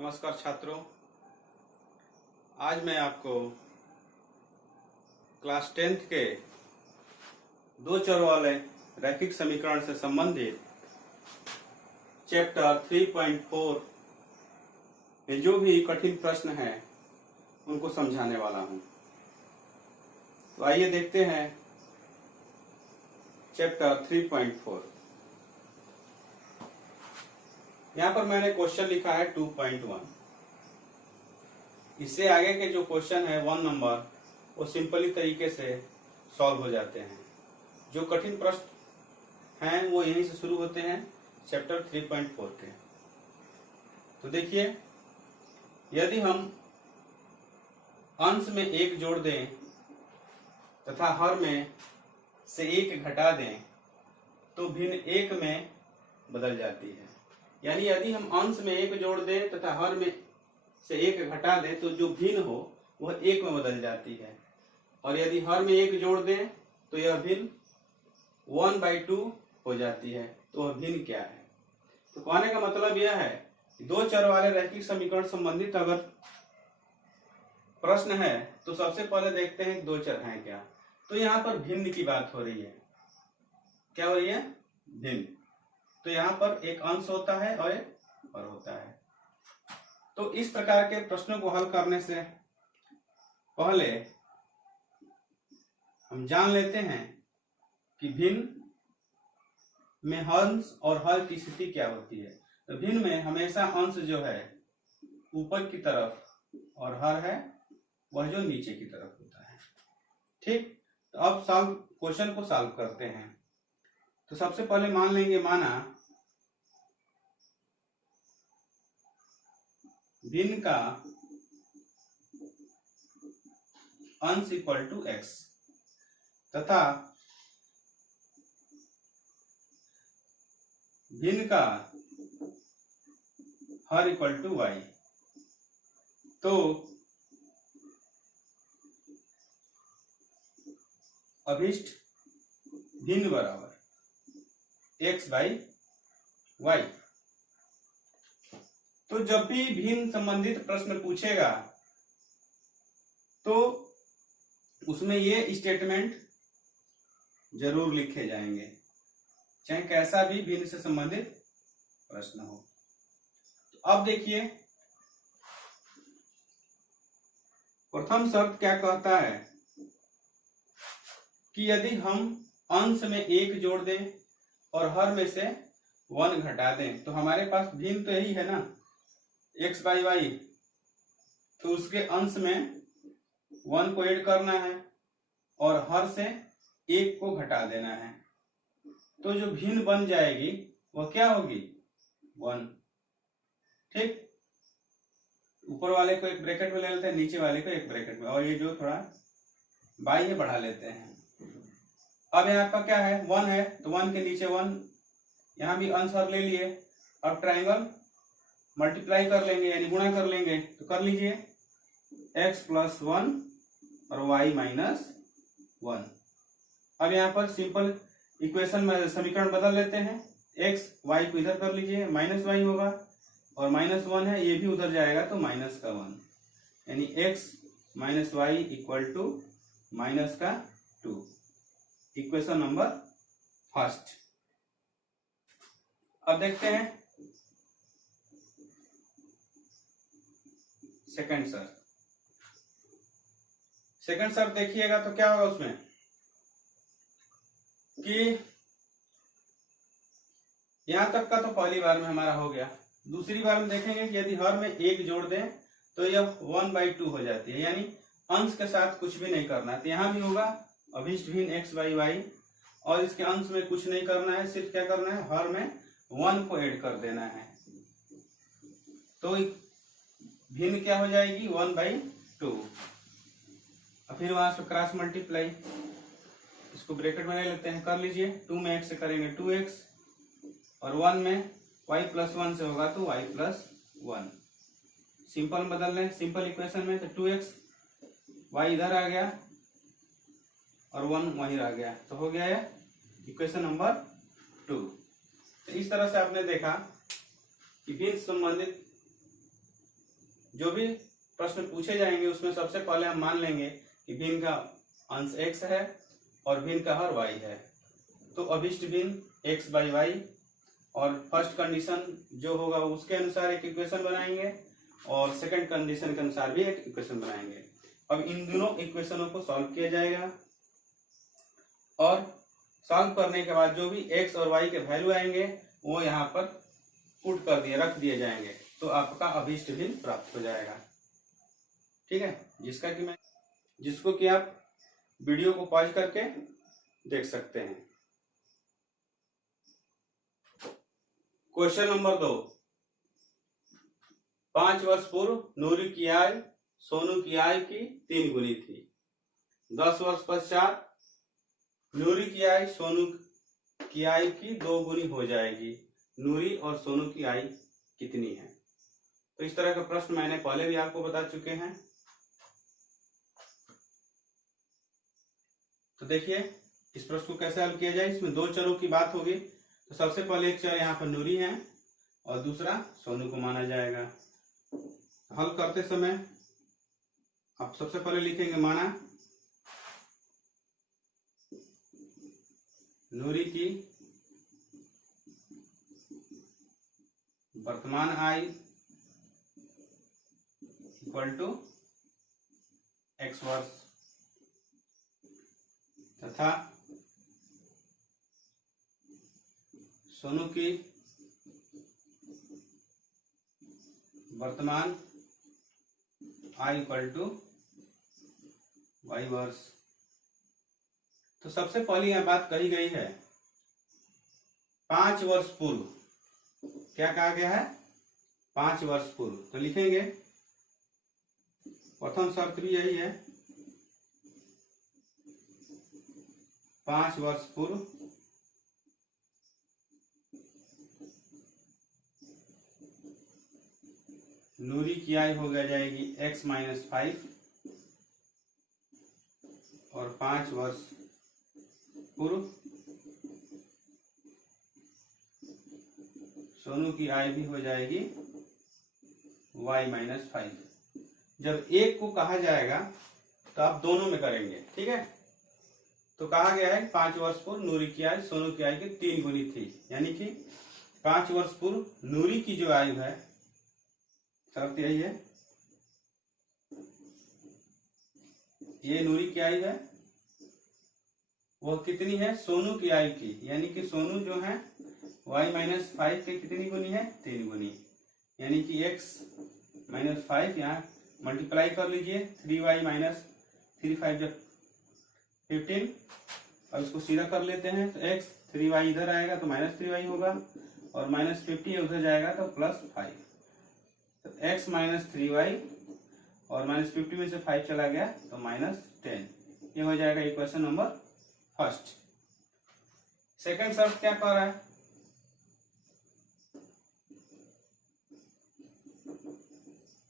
नमस्कार छात्रों, आज मैं आपको क्लास 10th के दो चर वाले रैखिक समीकरण से संबंधित चैप्टर 3.4 में जो भी कठिन प्रश्न हैं उनको समझाने वाला हूं। तो आइए देखते हैं चैप्टर 3.4। यहाँ पर मैंने क्वेश्चन लिखा है 2.1। इससे आगे के जो क्वेश्चन है 1 नंबर वो सिंपली तरीके से सॉल्व हो जाते हैं। जो कठिन प्रश्न हैं वो यहीं से शुरू होते हैं चैप्टर 3.4 के। तो देखिए, यदि हम अंश में 1 जोड़ दें तथा हर में से 1 घटा दें तो भिन्न 1 में बदल जाती है। यानी यदि हम अंश में 1 जोड़ दें तथा हर में से 1 घटा दें तो जो भिन्न हो वह 1 में बदल जाती है, और यदि हर में 1 जोड़ दें तो यह भिन्न 1/2 हो जाती है। तो वह भिन्न क्या है? तो कहने का मतलब यह है कि दो चर वाले रैखिक समीकरण संबंधित अगर प्रश्न है तो सबसे पहले देखते हैं दो चर हैं क्या। तो यहाँ पर भिन्न की बात हो रही है। क्या हो रही है? भिन्न। तो यहाँ पर एक अंश होता है और एक हर होता है। तो इस प्रकार के प्रश्नों को हल करने से पहले हम जान लेते हैं कि भिन्न में अंश और हर की स्थिति क्या होती है। तो भिन्न में हमेशा अंश जो है ऊपर की तरफ और हर है वह जो नीचे की तरफ होता है। ठीक, तो अब क्वेश्चन को सॉल्व करते हैं। तो सबसे पहले मान लेंगे, माना भिन्न का अंश इक्वल टू x तथा भिन्न का हर इक्वल टू y। तो अभिष्ट भिन्न बराबर x/y। तो जब भी भिन्न संबंधित प्रश्न पूछेगा तो उसमें ये स्टेटमेंट जरूर लिखे जाएंगे, चाहे कैसा भी भिन्न से संबंधित प्रश्न हो। तो अब देखिए, प्रथम शर्त क्या कहता है कि यदि हम अंश में 1 जोड़ दें और हर में से 1 घटा दें तो हमारे पास भिन्न तो यही है ना, x/y। तो उसके अंश में 1 को ऐड करना है और हर से 1 को घटा देना है। तो जो भिन्न बन जाएगी वह क्या होगी? 1। ठीक, ऊपर वाले को एक ब्रैकेट में ले लेते हैं, नीचे वाले को एक ब्रैकेट में, और ये जो थोड़ा बाई में बढ़ा लेते हैं। अब यहाँ पर क्या है? 1 है तो 1 के नीचे 1, यहाँ भी अंश हर ले लिए। अब ट्राइंगल मल्टीप्लाई कर लेंगे यानी गुणा कर लेंगे। तो कर लीजिए, x + 1 और y - 1। अब यहाँ पर सिंपल इक्वेशन में समीकरण बदल लेते हैं। x y को इधर कर लीजिए, -y होगा, और -1 है ये भी उधर जाएगा तो -1, यानी x - y = -2। Equation number first. अब देखते हैं सेकंड शर्त। सेकंड शर्त देखिएगा तो क्या होगा उसमें कि यहां तक का तो पहली बार में हमारा हो गया। दूसरी बार में देखेंगे कि यदि हर में 1 जोड़ दें तो यह 1/2 हो जाती है, यानी अंश के साथ कुछ भी नहीं करना है। तो यहां भी होगा अभिष्ट भिन्न x/y, और इसके अंश में कुछ नहीं करना है, सिर्फ क्या करना है? हर में 1 को ऐड कर देना है। तो भिन्न क्या हो जाएगी? 1/2। और फिर वहां से क्रॉस मल्टीप्लाई, इसको ब्रैकेट में ले लेते हैं, कर लीजिए। 2 में x से करेंगे 2x, और 1 में y + 1 से होगा तो y + 1। सिंपल बदल लें, सिंपल इक्वेशन में, तो 2x, y इधर आ गया और 1 वहीं रह गया, तो हो गया है इक्वेशन नंबर 2। तो इस तरह से आपने देखा कि भिन्न संबंधित जो भी प्रश्न पूछे जाएंगे उसमें सबसे पहले हम मान लेंगे कि भिन्न का अंश x है और भिन्न का हर y है। तो अभिष्ट भिन्न x बाई वाई, और फर्स्ट कंडीशन जो होगा उसके अनुसार एक इक्वेशन बनाएंगे और सेकंड कंडीशन के अनुसार भी एक इक्वेशन बनाएंगे। अब इन दोनों इक्वेशनों को सॉल्व किया जाएगा और सॉल्व करने के बाद जो भी x और y के वैल्यू आएंगे वो यहाँ पर पुट कर दिए रख दिए जाएंगे, तो आपका अभिष्ट भिन्न प्राप्त हो जाएगा। ठीक है, जिसको कि आप वीडियो को पॉज करके देख सकते हैं। क्वेश्चन नंबर 2, 5 वर्ष पूर्व नूरी की आय सोनू की आय की 3 गुनी थी। 10 वर्ष पश्चात नूरी की आय सोनू की आय की 2 गुनी हो जाएगी। नूरी और सोनू की आय कितनी है? तो इस तरह का प्रश्न मैंने पहले भी आपको बता चुके हैं। तो देखिए इस प्रश्न को कैसे हल किया जाए। इसमें 2 चरों की बात होगी। तो सबसे पहले एक चर यहाँ पर नूरी है और दूसरा सोनू को माना जाएगा। हल करते समय आप सबसे पहले लिखेंगे माना नूरी की वर्तमान आय इक्वल टू x वर्ष तथा सोनू की वर्तमान आय इक्वल टू y वर्ष। तो सबसे पहली यह बात कही गई है 5 वर्ष पूर्व। क्या कहा गया है? 5 वर्ष पूर्व। तो लिखेंगे प्रथम शर्त भी यही है 5 वर्ष पूर्व नूरी की आय हो जाएगी x माइनस 5 और 5 वर्ष पूर्व सोनू की आय भी हो जाएगी y माइनस 5। जब एक को कहा जाएगा तो आप दोनों में करेंगे। ठीक है, तो कहा गया है 5 वर्ष पूर्व नूरी की आय सोनू की आय की 3 गुनी थी, यानी कि 5 वर्ष पूर्व नूरी की जो आयु है, शर्त यही है, ये नूरी की आयु है, वह कितनी है? सोनू की आयु की, यानी कि सोनू जो है y माइनस 5 के कितनी गुनी है? 3 गुनी, यानी कि x माइनस 5 यहाँ मल्टीप्लाई कर लीजिए 3y माइनस 3 जब 15, और इसको सीधा कर लेते हैं तो x 3y इधर आएगा तो माइनस 3y होगा और माइनस 50 उधर जाएगा तो प्लस 5। तो x माइनस 3y और माइनस 50 में से 5 चला गया तो माइनस 10। ये हो जाएगा इक्वेशन नंबर फर्स्ट। सेकंड शर्त क्या कह रहा है?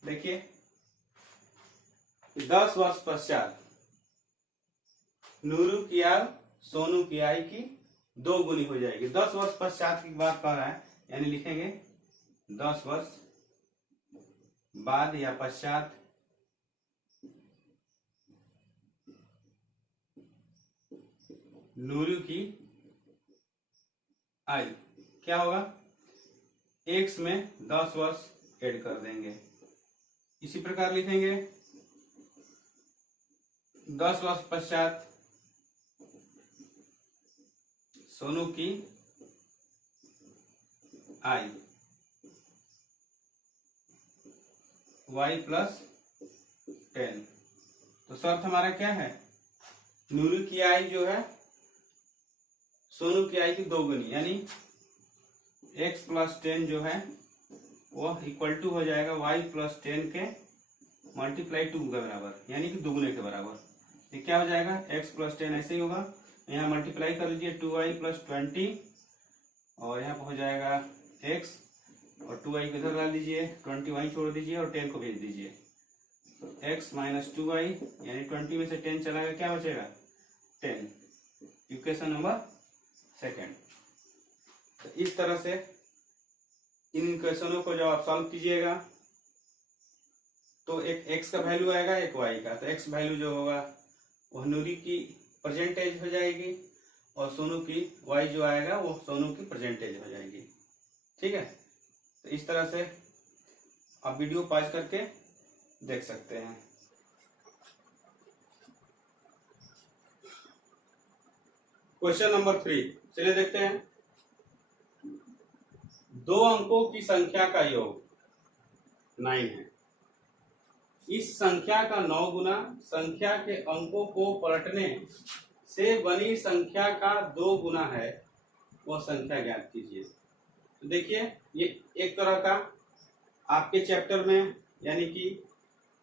देखिए 10 वर्ष पश्चात नूरू की आय सोनू की आय की 2 गुनी हो जाएगी। 10 वर्ष पश्चात की बात कर रहा है, यानी लिखेंगे 10 वर्ष बाद या पश्चात नूरू की आयु क्या होगा? x में 10 वर्ष ऐड कर देंगे। इसी प्रकार लिखेंगे 10 वर्ष पश्चात सोनू की आयु y प्लस 10। तो शर्त हमारा क्या है? नूरू की आयु जो है सोनू की आयु की 2 गुनी, यानी x प्लस 10 जो है वह इक्वल टू हो जाएगा y प्लस 10 के मल्टीप्लाई 2 के बराबर, यानी कि दुगने के बराबर। ये क्या हो जाएगा? x प्लस 10 ऐसे ही होगा, यहाँ मल्टीप्लाई कर लीजिए 2y प्लस 20 और यहाँ पर हो जाएगा x और 2y को इधर डाल दीजिए, 20 वहीं छोड़ दीजिए और 10 को भेज दीजिए। तो x माइनस 2y यानी 20 में से 10 चला गया, क्या बचेगा? 10। Equation number second. तो इस तरह से इन इक्वेशनों को जब आप सॉल्व कीजिएगा तो एक x का वैल्यू आएगा, एक y का। तो x वैल्यू जो होगा वो नूरी की परसेंटेज हो जाएगी और सोनू की y जो आएगा वो सोनू की परसेंटेज हो जाएगी। ठीक है, तो इस तरह से आप वीडियो पॉज करके देख सकते हैं। क्वेश्चन नंबर 3, चलिए देखते हैं। 2 अंकों की संख्या का योग 9 है। इस संख्या का 9 गुना संख्या के अंकों को पलटने से बनी संख्या का 2 गुना है, वह संख्या ज्ञात कीजिए। तो देखिए, ये एक तरह का आपके चैप्टर में यानी कि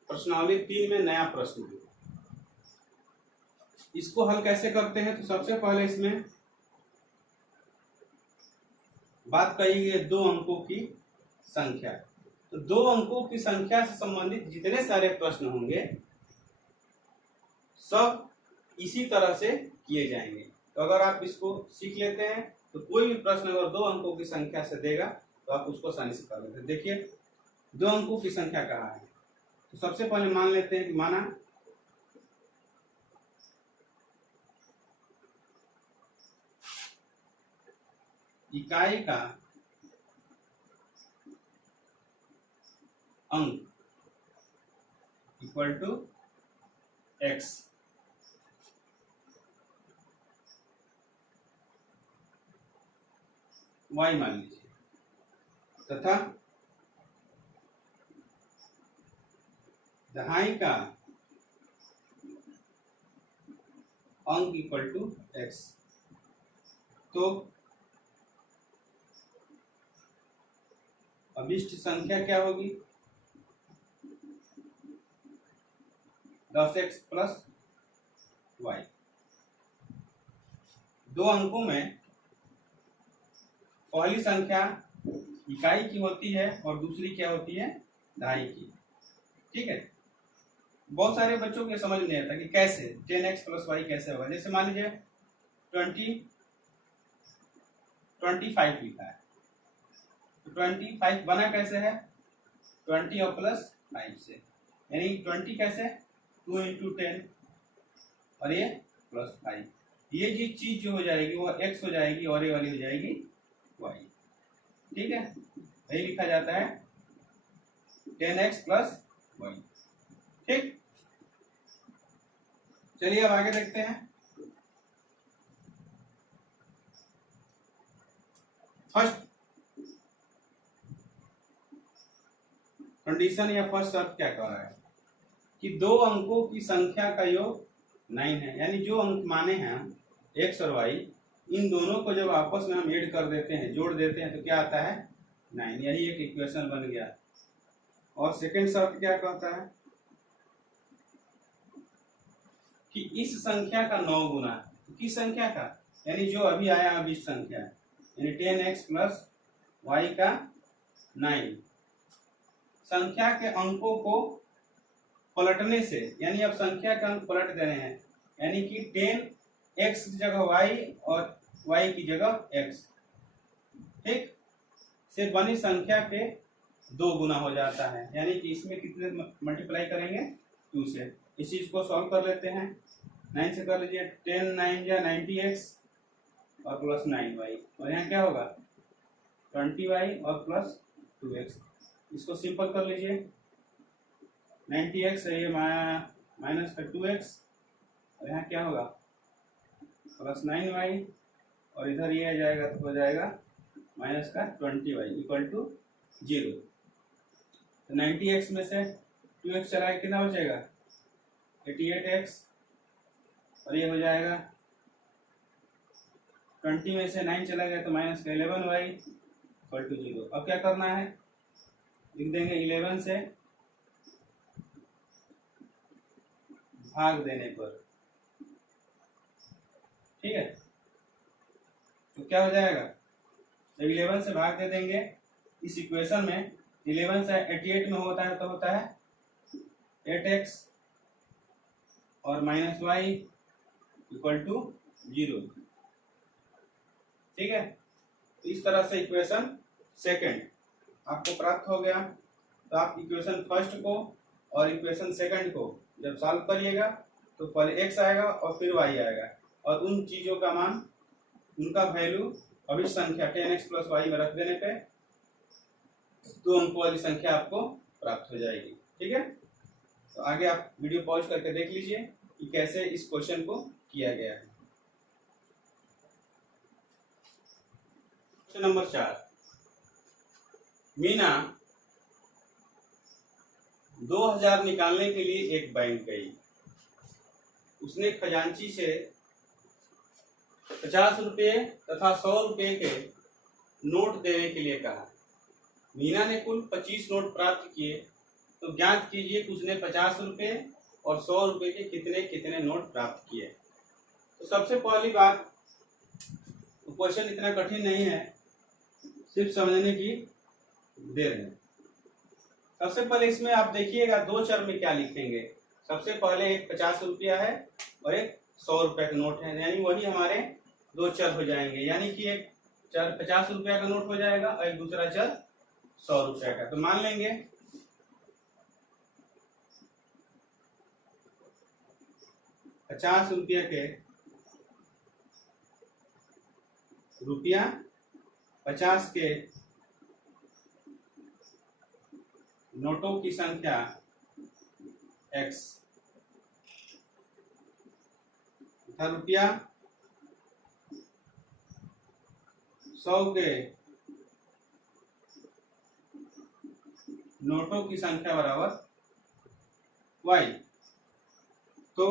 प्रश्नावली 3 में नया प्रश्न है। इसको हल कैसे करते हैं? तो सबसे पहले इसमें बात कही है 2 अंकों की संख्या। तो 2 अंकों की संख्या से संबंधित जितने सारे प्रश्न होंगे सब इसी तरह से किए जाएंगे। तो अगर आप इसको सीख लेते हैं तो कोई भी प्रश्न अगर 2 अंकों की संख्या से देगा तो आप उसको आसानी से कर लेते हैं। देखिए, 2 अंकों की संख्या कहा है, तो सबसे पहले मान लेते हैं कि माना इकाई का अंक इक्वल टू x। y मान लीजिए, तथा दहाई का अंक इक्वल टू x। तो अभिष्ट संख्या क्या होगी? 10x plus y। 2 अंकों में पहली संख्या इकाई की होती है और दूसरी क्या होती है? दहाई की। ठीक है, बहुत सारे बच्चों के समझ नहीं आता कि कैसे 10x प्लस y कैसे होगा। जैसे मान लीजिए 25 लिखा है, तो 25 बना कैसे है? 20 और प्लस 5 से, यानी 20 कैसे? 2 इंटू 10 और ये प्लस 5। ये जी चीज जो हो जाएगी वो x हो जाएगी और ये वाली हो जाएगी y। ठीक है, यही लिखा जाता है 10x प्लस y। ठीक, चलिए अब आगे देखते हैं। फर्स्ट कंडीशन या फर्स्ट शर्त क्या कह रहा है कि 2 अंकों की संख्या का योग 9 है, यानी जो अंक माने हैं x और y, इन दोनों को जब आपस में हम ऐड कर देते हैं, जोड़ देते हैं, तो क्या आता है? 9। यही एक इक्वेशन बन गया। और सेकंड शर्त क्या कहता है कि इस संख्या का 9 गुना, किस संख्या का? यानी जो अभी आया अभी संख्या, यानी 10x प्लस y का 9। संख्या के अंकों को पलटने से, यानी अब संख्या के अंक पलट दे रहे हैं, यानी कि 10x की जगह y और y की जगह x, ठीक, से बनी संख्या के 2 गुना हो जाता है। यानी कि इसमें कितने मल्टीप्लाई करेंगे? 2 से। इस चीज को सॉल्व कर लेते हैं। 9 से कर लीजिए, 10 9 या 90x और प्लस 9y, और यहाँ क्या होगा? 20y और प्लस 2x। इसको सिंपल कर लीजिए, 90x है ये माइनस का 2x, और यहाँ क्या होगा? प्लस 9y, और इधर ये आ जाएगा तो हो जाएगा माइनस का 20y इक्वल टू 0। तो 90x में से 2x चला के कितना बचेगा? 88x, और ये हो जाएगा 20 में से 9 चला गया तो माइनस का 11y इक्वल टू 0। अब क्या करना है? लिख देंगे 11 से भाग देने पर। ठीक है, तो क्या हो जाएगा? जब 11 से भाग दे देंगे इस इक्वेशन में, 11 से 88 में होता है तो होता है 8x और माइनस y इक्वल टू 0। ठीक है, तो इस तरह से इक्वेशन सेकंड आपको प्राप्त हो गया। तो आप इक्वेशन फर्स्ट को और इक्वेशन सेकंड को जब सॉल्व करिएगा तो पहले x आएगा और फिर y आएगा, और उन चीजों का मान, उनका वैल्यू अभिष्ट संख्या 10x + y में रख देने पे 2 अंकों वाली संख्या आपको प्राप्त हो जाएगी। ठीक है, तो आगे आप वीडियो पॉज करके देख लीजिए कि कैसे इस क्वेश्चन को किया गया है। क्वेश्चन नंबर 4, मीना 2000 निकालने के लिए एक बैंक गई। उसने खजांची से 50 रुपये तथा 100 रुपये के नोट देने के लिए कहा। मीना ने कुल 25 नोट प्राप्त किए, तो ज्ञात कीजिए कि उसने 50 रुपये और 100 रुपये के कितने कितने नोट प्राप्त किए। तो सबसे पहली बात, क्वेश्चन इतना कठिन नहीं है, सिर्फ समझने की देर है। सबसे पहले इसमें आप देखिएगा 2 चर में क्या लिखेंगे। सबसे पहले एक 50 रुपया है और एक 100 रुपये का नोट है, यानी वही हमारे 2 चर हो जाएंगे। यानी कि एक चर 50 रुपया का नोट हो जाएगा और एक दूसरा चर 100 रुपया का। तो मान लेंगे 50 रुपये के रुपया, 50 के नोटों की संख्या x तथा रुपया 100 के नोटों की संख्या बराबर y। तो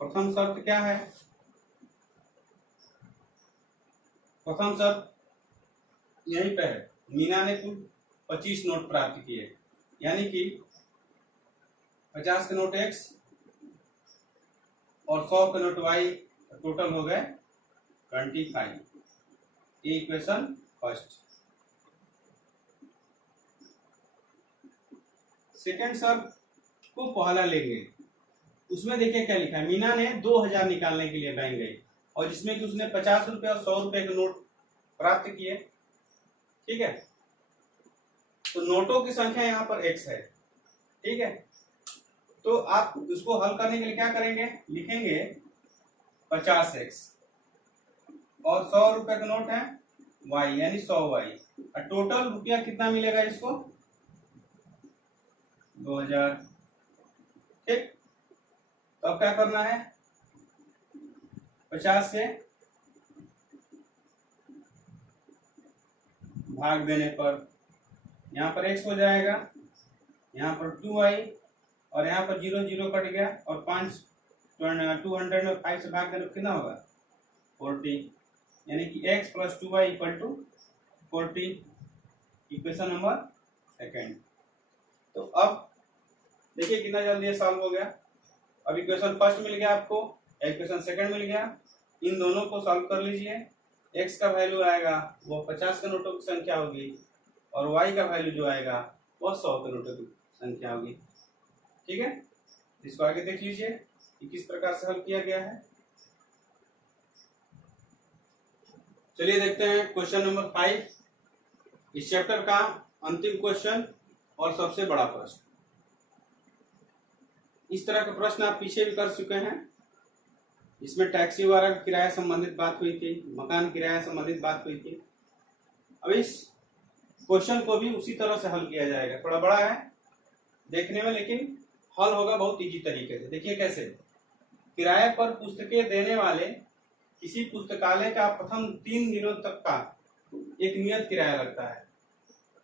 प्रथम शर्त क्या है? प्रथम शर्त यहीं पे है, मीना ने कुल 25 नोट प्राप्त किए, यानी कि 50 के नोट x और 100 के नोट y, टोटल हो गए 25। ये इक्वेशन फर्स्ट। सेकेंड शर्त को पहला लेंगे, उसमें देखिए क्या लिखा है। मीना ने 2000 निकालने के लिए बैंक गई और जिसमें कि उसने 50 रुपये और 100 रुपये के नोट प्राप्त किए। ठीक है, तो नोटों की संख्या यहाँ पर x है। ठीक है, तो आप उसको हल करने के लिए क्या करेंगे, लिखेंगे 50x और 100 रुपये का नोट है y, यानी 100y, और टोटल रुपया कितना मिलेगा इसको, 2000। ठीक, तो अब क्या करना है, 50 से भाग देने पर यहाँ पर x हो जाएगा, यहाँ पर 2y और यहाँ पर 0 0 कट गया, और 200 में 5 से भाग देने पर कितना होगा, 40, यानी कि x + 2y = 40। Equation number second. तो अब देखिए कितना जल्दी सॉल्व हो गया। अब इक्वेशन फर्स्ट मिल गया आपको, इक्वेशन सेकंड मिल गया, इन दोनों को सॉल्व कर लीजिए। x का वैल्यू आएगा वो 50 के नोटों की संख्या होगी, और y का वैल्यू जो आएगा वो 100 के नोटों की संख्या होगी। ठीक है, इसको आगे देख लीजिए कि किस प्रकार से हल किया गया है। चलिए देखते हैं क्वेश्चन नंबर 5, इस चैप्टर का अंतिम क्वेश्चन और सबसे बड़ा प्रश्न। इस तरह का प्रश्न आप पीछे भी कर चुके हैं। इसमें टैक्सी वगैरह किराया संबंधित बात हुई थी, मकान किराया संबंधित बात हुई थी। अब इस क्वेश्चन को भी उसी तरह से हल किया जाएगा। थोड़ा बड़ा है देखने में, लेकिन हल होगा बहुत इजी तरीके से। देखिए कैसे, किराए पर पुस्तकें देने वाले किसी पुस्तकालय का प्रथम 3 दिनों तक का एक नियत किराया लगता है,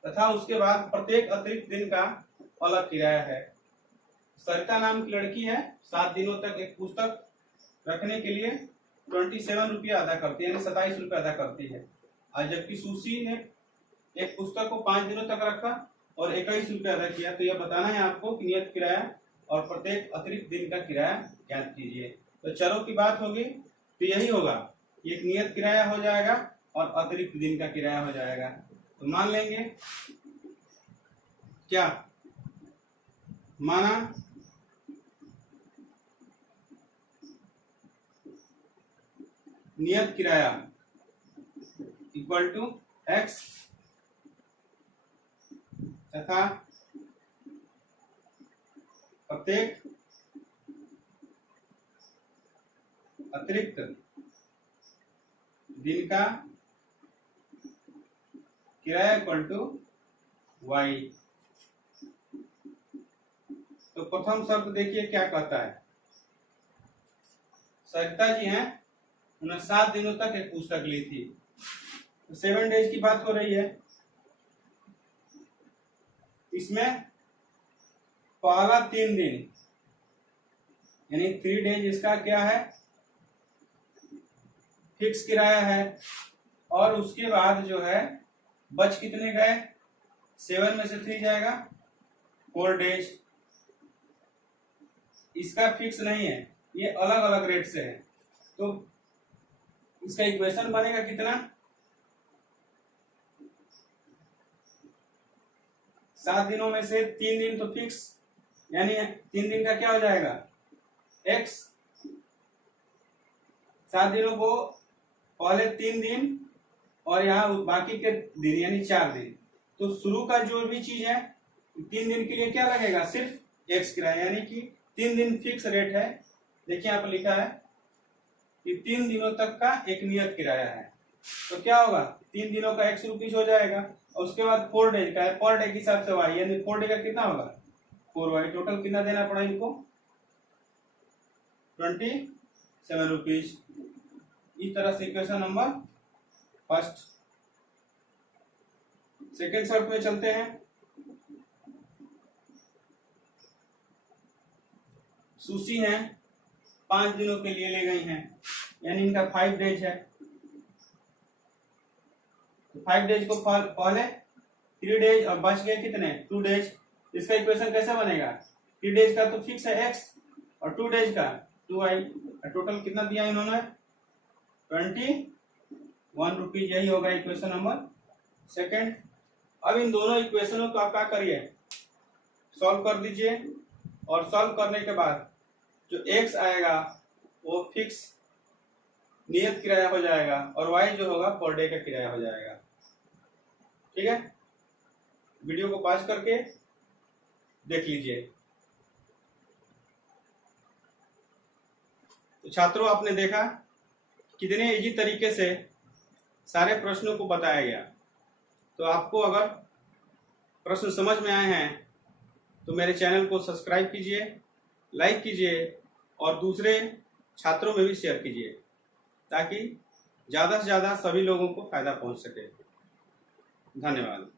तथा उसके बाद प्रत्येक अतिरिक्त दिन का अलग किराया है। सरिता नाम की लड़की है, 7 दिनों तक एक पुस्तक रखने के लिए 27 रुपया अदा करती है, यानी 27 रुपया अदा करती है। और जबकि सुशी ने एक पुस्तक को 5 दिनों तक रखा और 21 रुपया अदा किया। तो यह बताना है आपको कि नियत किराया और प्रत्येक अतिरिक्त दिन का किराया ज्ञात कीजिए। तो चरों की बात होगी तो यही होगा, एक नियत किराया हो जाएगा और अतिरिक्त दिन का किराया हो जाएगा। तो मान लेंगे क्या, माना नियत किराया इक्वल टू x तथा प्रत्येक अतिरिक्त दिन का किराया इक्वल टू वाई। तो प्रथम शर्त देखिए क्या कहता है। सरिता जी हैं, उन्होंने 7 दिनों तक एक पुस्तक ली थी, तो 7 डेज की बात हो रही है। इसमें पहला 3 दिन यानी 3 डेज इसका क्या है, फिक्स किराया है। और उसके बाद जो है बच कितने गए, 7 में से 3 जाएगा 4 डेज। इसका फिक्स नहीं है, ये अलग अलग रेट से है। तो इसका इक्वेशन बनेगा कितना, 7 दिनों में से 3 दिन तो फिक्स, यानी 3 दिन का क्या हो जाएगा x। 7 दिनों को पहले 3 दिन और यहाँ बाकी के दिन यानी 4 दिन। तो शुरू का जो भी चीज है 3 दिन के लिए क्या लगेगा, सिर्फ x किराया, यानी कि 3 दिन फिक्स रेट है। देखिए यहाँ पर लिखा है कि 3 दिनों तक का एक नियत किराया है। तो क्या होगा, 3 दिनों का x रुपीज हो जाएगा, और उसके बाद 4 डेज का है, पर डे के हिसाब से y, यानी 4 डे का कितना होगा 4y। टोटल कितना देना पड़ा इनको, 27 रुपीज। इस तरह से इक्वेशन नंबर फर्स्ट। सेकेंड शर्त में चलते हैं। सुशी हैं, 5 दिनों के लिए ले गई हैं, यानी इनका 5 डेज है। तो 5 डेज को पहले 3 डेज और बच गए कितने 2 डेज। इसका इक्वेशन कैसे बनेगा, 3 डेज का तो फिक्स है x और 2 डेज का 2y। टोटल कितना दिया इन्होंने 21 रुपीज। यही होगा इक्वेशन नंबर सेकेंड। अब इन दोनों इक्वेशनों को आप क्या करिए, सॉल्व कर दीजिए, और सॉल्व करने के बाद जो x आएगा वो फिक्स नियत किराया हो जाएगा, और y जो होगा पर डे का किराया हो जाएगा। ठीक है, वीडियो को पॉज करके देख लीजिए। तो छात्रों, आपने देखा कितने इजी तरीके से सारे प्रश्नों को बताया गया। तो आपको अगर प्रश्न समझ में आए हैं तो मेरे चैनल को सब्सक्राइब कीजिए, लाइक कीजिए, और दूसरे छात्रों में भी शेयर कीजिए, ताकि ज़्यादा से ज़्यादा सभी लोगों को फायदा पहुंच सके। धन्यवाद।